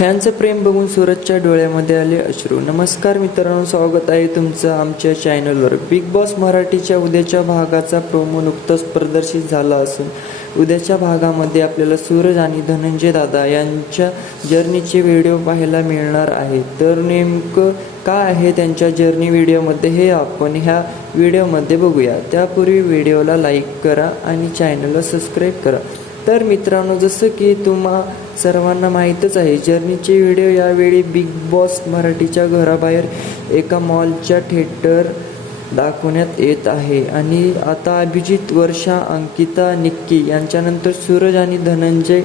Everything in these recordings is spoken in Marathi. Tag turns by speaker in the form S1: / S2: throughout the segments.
S1: फॅनचं प्रेम बघून सूरजच्या डोळ्यामध्ये आले अश्रू. नमस्कार मित्रांनो स्वागत आहे तुमचं आमच्या चॅनलवर बिग बॉस मराठीच्या उद्याच्या भागाचा प्रोमो नुकताच प्रदर्शित झाला असून उद्याच्या भागामध्ये आपल्याला सूरज आणि धनंजय दादा यांच्या जर्नीचे व्हिडिओ पाहायला मिळणार आहे तर नेमकं काय आहे त्यांच्या जर्नी व्हिडिओमध्ये हे आपण ह्या व्हिडिओमध्ये बघूया. त्यापूर्वी व्हिडिओला लाईक करा आणि चॅनलला सबस्क्राईब करा. तर मित्रांनो जसं की तुम्हा सर्वांना माहीतच आहे जर्नीचे व्हिडिओ यावेळी बिग बॉस मराठीच्या घराबाहेर एका मॉलच्या थिएटर दाखवण्यात येत आहे. आणि आता अभिजित वर्षा अंकिता निक्की यांच्यानंतर सूरज आणि धनंजय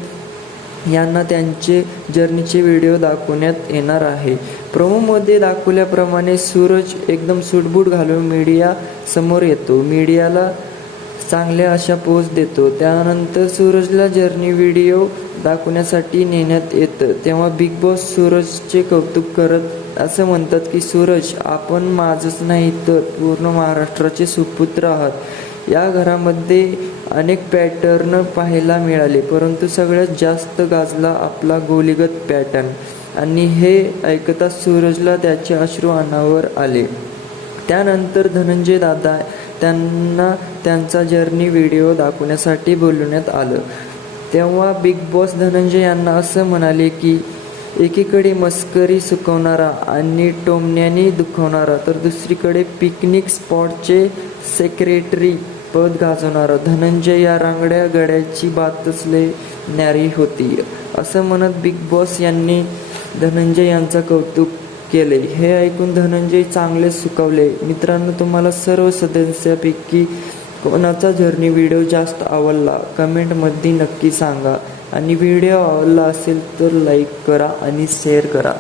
S1: यांना त्यांचे जर्नीचे व्हिडिओ दाखवण्यात येणार आहे. प्रोमोमध्ये दाखवल्याप्रमाणे सूरज एकदम सूटबूट घालून मीडिया समोर येतो. मीडियाला चांगल्या अशा पोच देतो. त्यानंतर सूरजला जर्नी व्हिडिओ दाखवण्यासाठी नेण्यात येतं. तेव्हा बिग बॉस सूरजचे कौतुक करत असं म्हणतात की सूरज आपण माझंच नाही तर पूर्ण महाराष्ट्राचे सुपुत्र आहात. या घरामध्ये अनेक पॅटर्न पाहायला मिळाले परंतु सगळ्यात जास्त गाजला आपला गोलीगत पॅटर्न आणि हे ऐकताच सूरजला त्याचे अश्रू अनावर आले. त्यानंतर धनंजय दादा त्यांना त्यांचा जर्नी व्हिडिओ दाखवण्यासाठी बोलवण्यात आलं. तेव्हा बिग बॉस धनंजय यांना असं म्हणाले की एकीकडे मस्करी सुकवणारा आणि टोमण्याने दुखवणारा तर दुसरीकडे पिकनिक स्पॉटचे सेक्रेटरी पद गाजवणारा धनंजय या रांगड्या गड्याची बात लय न्यारी होती. असं म्हणत बिग बॉस यांनी धनंजय यांचं कौतुक केले. हे ऐकून धनंजय चांगले सुकवले. मित्रांनो तुम्हाला सर्व सदस्यापैकी कोणाचा जर्नी व्हिडिओ जास्त आवडला कमेंटमध्ये नक्की सांगा. आणि व्हिडिओ आवडला असेल तर लाईक करा आणि शेअर करा.